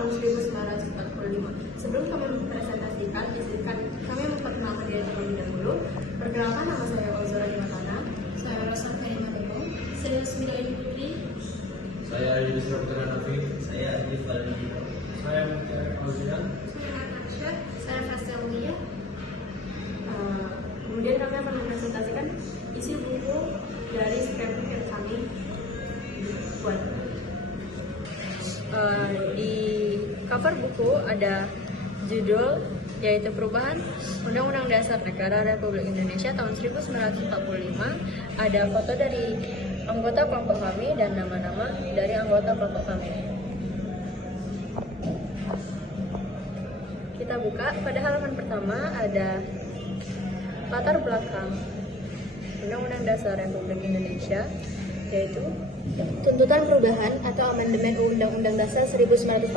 tahun 1945. Sebelum kami mempresentasikan, izinkan kami memperkenalkan diri terlebih dahulu. Perkenalkan, nama saya Ozora Dimatana. Saya Rosa Karimademo. Saya Sembilan Putri. Saya Yusuf Nafi. Saya Arif Valdi. Saya Mutiara Auzian. Saya Natasha. Saya Faselia. Kemudian kami akan mempresentasikan isi buku dari scrapbook yang kami buat. Di cover buku ada judul yaitu Perubahan Undang-Undang Dasar Negara Republik Indonesia tahun 1945. Ada foto dari anggota kelompok kami dan nama-nama dari anggota kelompok kami. Kita buka pada halaman pertama ada latar belakang Undang-Undang Dasar Republik Indonesia, yaitu tuntutan perubahan atau amandemen Undang-Undang Dasar 1945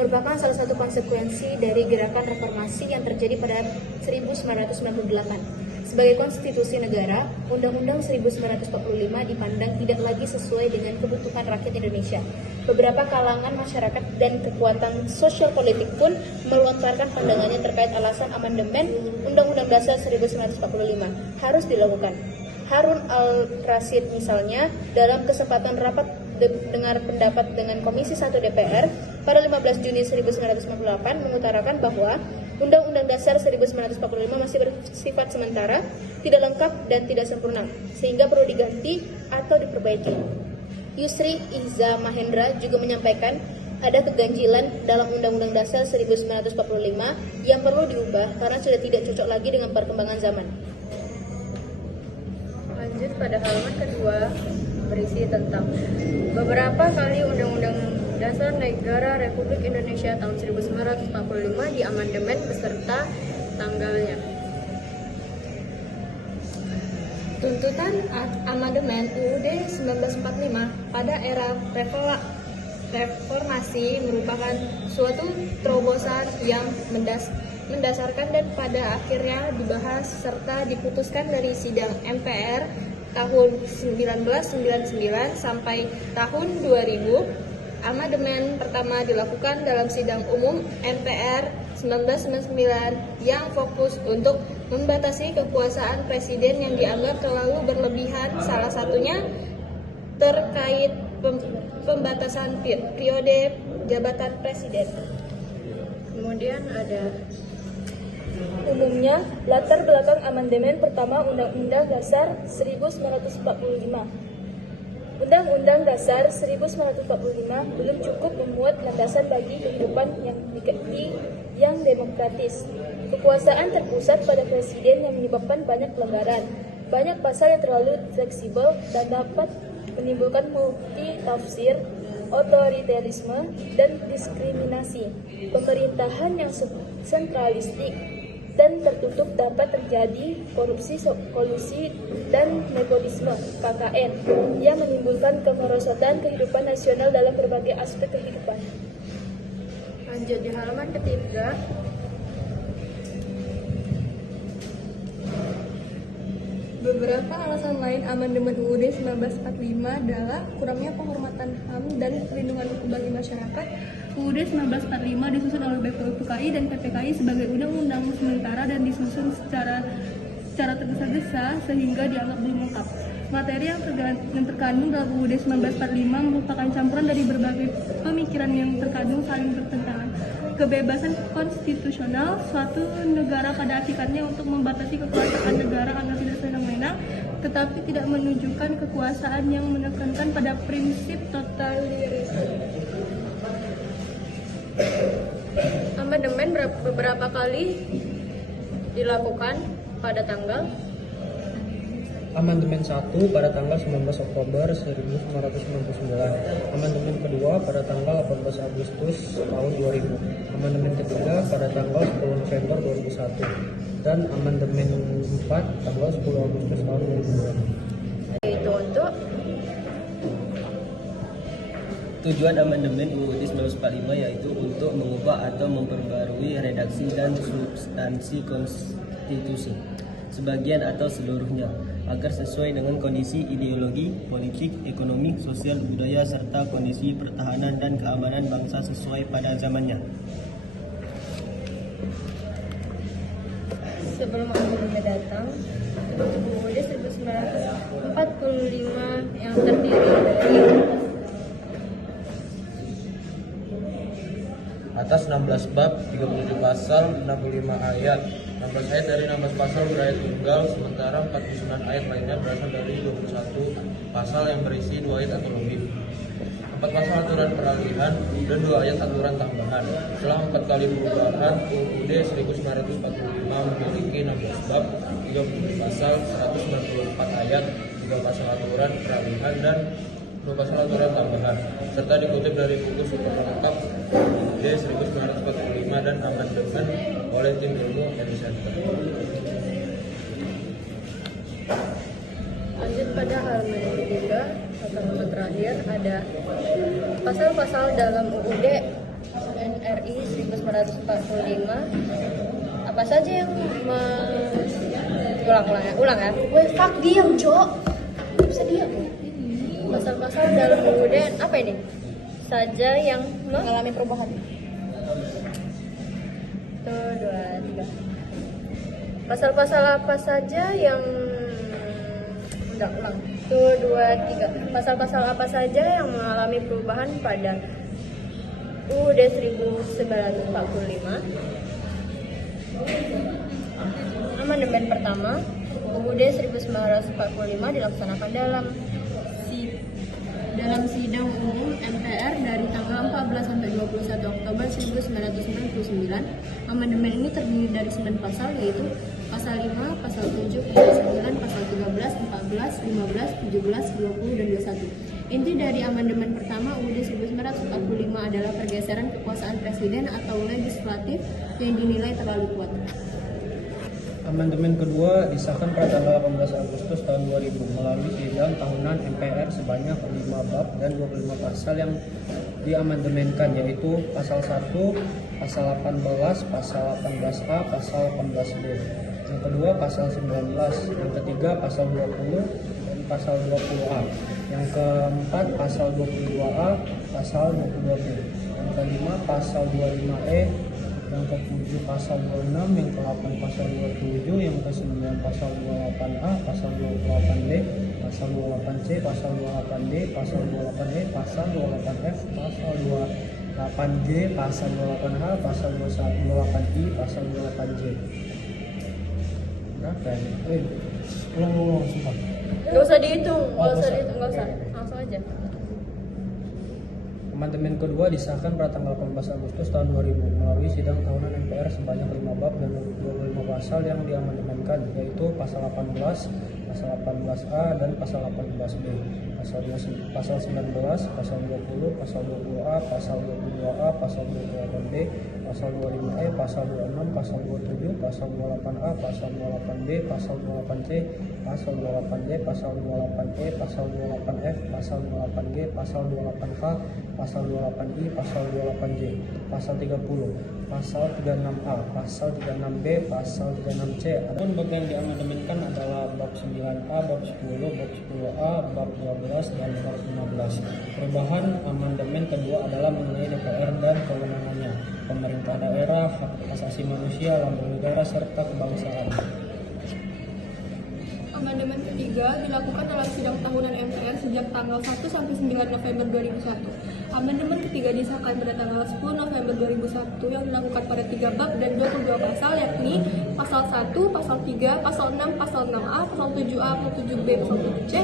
merupakan salah satu konsekuensi dari gerakan reformasi yang terjadi pada 1998. Sebagai konstitusi negara, Undang-Undang 1945 dipandang tidak lagi sesuai dengan kebutuhan rakyat Indonesia. Beberapa kalangan masyarakat dan kekuatan sosial politik pun melontarkan pandangannya terkait alasan amandemen Undang-Undang Dasar 1945 harus dilakukan. Harun al-Rasyid misalnya dalam kesempatan rapat dengar pendapat dengan Komisi 1 DPR pada 15 Juni 1998 mengutarakan bahwa Undang-Undang Dasar 1945 masih bersifat sementara, tidak lengkap dan tidak sempurna, sehingga perlu diganti atau diperbaiki. Yusri Ihza Mahendra juga menyampaikan ada keganjilan dalam Undang-Undang Dasar 1945 yang perlu diubah karena sudah tidak cocok lagi dengan perkembangan zaman. Lanjut pada halaman kedua berisi tentang beberapa kali Undang-Undang Dasar Negara Republik Indonesia tahun 1945 diamandemen beserta tanggalnya. Tuntutan amandemen UUD 1945 pada era reformasi merupakan suatu terobosan yang mendasarkan dan pada akhirnya dibahas serta diputuskan dari sidang MPR tahun 1999 sampai tahun 2000. Amandemen pertama dilakukan dalam sidang umum MPR 1999 yang fokus untuk membatasi kekuasaan presiden yang dianggap terlalu berlebihan, salah satunya terkait pembatasan periode jabatan presiden. Kemudian ada umumnya latar belakang amandemen pertama Undang-Undang Dasar 1945. Undang-Undang Dasar 1945 belum cukup memuat landasan bagi kehidupan yang demokratis. Kekuasaan terpusat pada presiden yang menyebabkan banyak pelanggaran. Banyak pasal yang terlalu fleksibel dan dapat menimbulkan multitafsir, otoritarisme, dan diskriminasi. Pemerintahan yang sentralistik dan tertutup dapat terjadi korupsi, kolusi, dan nepotisme (KKN) yang menimbulkan kemerosotan kehidupan nasional dalam berbagai aspek kehidupan. Lanjut di halaman ketiga. Beberapa alasan lain amandemen UUD 1945 adalah kurangnya penghormatan HAM dan perlindungan hukum bagi masyarakat. UUD 1945 disusun oleh BPUPKI dan PPKI sebagai undang-undang sementara dan disusun secara tergesa-gesa sehingga dianggap belum lengkap. Materi yang terkandung dalam UUD 1945 merupakan campuran dari berbagai pemikiran yang terkadang saling bertentangan. Kebebasan konstitusional suatu negara pada hakikatnya untuk membatasi kekuasaan negara agar tidak semena-mena, tetapi tidak menunjukkan kekuasaan yang menekankan pada prinsip totalitarisme. Amandemen beberapa kali dilakukan pada tanggal Amandemen 1 pada tanggal 19 Oktober 1999, amandemen kedua pada tanggal 18 Agustus tahun 2000, amandemen ketiga pada tanggal 10 November 2001, dan amandemen 4 tanggal 10 Agustus tahun 2002. Yaitu untuk Tujuan amandemen UUD 1945 yaitu untuk mengubah atau memperbarui redaksi dan substansi konstitusi, sebagian atau seluruhnya, agar sesuai dengan kondisi ideologi, politik, ekonomi, sosial, budaya, serta kondisi pertahanan dan keamanan bangsa sesuai pada zamannya. Sebelum amandemen datang, UUD 1945 yang terdiri dari atas 16 bab, 37 pasal, 65 ayat. 16 ayat dari 16 pasal berayat tunggal, sementara 49 ayat lainnya berasal dari 21 pasal yang berisi 2 ayat atau lebih. 4 pasal aturan peralihan dan 2 ayat aturan tambahan. Setelah 4 kali perubahan, UUD 1945 memiliki 16 bab, 37 pasal, 194 ayat, 3 pasal aturan peralihan dan 2 pasal aturan tambahan, serta dikutip dari buku super lengkap UUD 1945 dan amandemen oleh tim ilmu Edi Center. lanjut pada halaman yang ketiga atau halaman terakhir ada pasal-pasal dalam UUD NRI 1945. Apa saja yang ulang ya? Weh, fuck diam, Jo. Bisa diam. Pasal-pasal dalam UUD apa ini? Saja yang Mengalami perubahan. 1, 2, 3. Pasal-pasal apa saja yang ulang. 1, 2, 3. Pasal-pasal apa saja yang mengalami perubahan pada UUD 1945? Amandemen pertama, UUD 1945 dilaksanakan dalam sidang umum MPR dari tanggal 14 sampai 21 Oktober 1999. Amandemen ini terdiri dari 9 pasal, yaitu pasal 5, pasal 7, pasal 9, pasal 13, 14, 15, 17, 20, dan 21. Inti dari amandemen pertama UUD 1945 adalah pergeseran kekuasaan presiden atau legislatif yang dinilai terlalu kuat. Amandemen kedua disahkan pada tanggal 18 Agustus tahun 2000 melalui sidang tahunan MPR sebanyak 5 bab dan 25 pasal yang diamandemenkan, yaitu pasal 1, pasal 18, pasal 18A, pasal 18B. Yang kedua pasal 19, yang ketiga pasal 20 dan pasal 20A. Yang keempat pasal 22A, pasal 22B. Yang kelima pasal 25E, yang ke-7 pasal 26, yang ke-8 pasal 27, yang ke-9 pasal 28A, pasal 28B, pasal 28C, pasal 28D, pasal 28E, pasal 28F, pasal 28G, pasal 28H, pasal 28I, pasal 28J. Berapa ya? Ulang sumpah. Gak usah dihitung, gak usah. Langsung aja. Amandemen kedua disahkan pada tanggal 18 Agustus tahun 2000 melalui sidang tahunan MPR sebanyak 5 bab dan 25 pasal yang diamandemenkan, yaitu pasal 18, pasal 18A dan pasal 18B, pasal 19, pasal 20, pasal 20A, pasal 22A, pasal 28B, pasal 25E, pasal 26, pasal 27, pasal 28A, pasal 28B, pasal 28C, pasal 28D, pasal 28E, pasal 28F, pasal 28G, pasal 28K, pasal 28I, pasal 28J, pasal 30, pasal 36A, pasal 36B, pasal 36C. Adapun bab yang diamandemenkan adalah bab 9A, bab 10, bab 10A, bab 12 dan bab 15. Perubahan amandemen kedua adalah mengenai DPR dan kewenangannya, pemerintah daerah, hak asasi manusia, lambang negara serta kebangsaan. Amandemen ketiga dilakukan dalam sidang tahunan MPR sejak tanggal 1 sampai 9 November 2001. Amandemen ketiga disahkan pada tanggal 10 November 2001 yang dilakukan pada 3 bab dan 22 pasal, yakni pasal 1, pasal 3, pasal 6, pasal 6A, pasal 7A, pasal 7B, pasal 7C,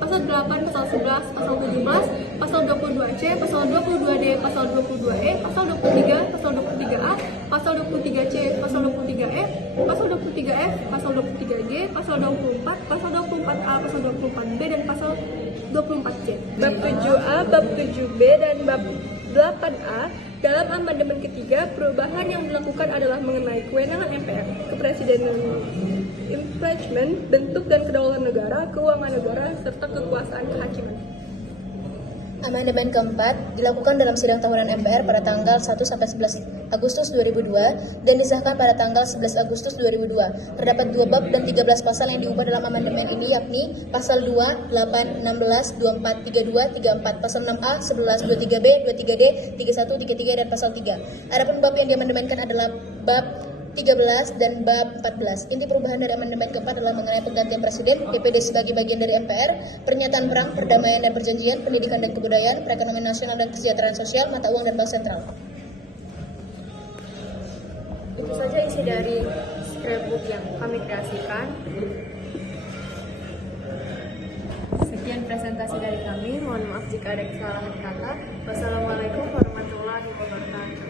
pasal 8, pasal 11, pasal 17, pasal 22C, pasal 22D, pasal 22E, pasal 23, pasal 23A, pasal 23C, pasal 23E, pasal 23F, pasal 23G, pasal 24, pasal 24A, pasal 24B, dan pasal 24C. Bab 7A, bab 7B, dan bab 8A. Dalam amandemen ketiga, perubahan yang dilakukan adalah mengenai kewenangan MPR, kepresidenan, impeachment, bentuk dan kedaulatan negara, keuangan negara, serta kekuasaan kehakiman. Amandemen keempat dilakukan dalam sidang tahunan MPR pada tanggal 1 sampai 11 Agustus 2002 dan disahkan pada tanggal 11 Agustus 2002. Terdapat 2 bab dan 13 pasal yang diubah dalam amandemen ini, yakni pasal 2, 8, 16, 24, 32, 34, pasal 6A, 11, 23B, 23D, 31, 33 dan pasal 3. Adapun bab yang diamandemenkan adalah bab 13 dan bab 14. Inti perubahan dari amandemen keempat adalah mengenai penggantian presiden, DPD sebagai bagian dari MPR, pernyataan perang, perdamaian dan perjanjian, pendidikan dan kebudayaan, perekonomian nasional dan kesejahteraan sosial, mata uang dan bank sentral. Itu saja isi dari scrapbook yang kami kreasikan. Sekian presentasi dari kami. Mohon maaf jika ada kesalahan kata. Wassalamualaikum warahmatullahi wabarakatuh.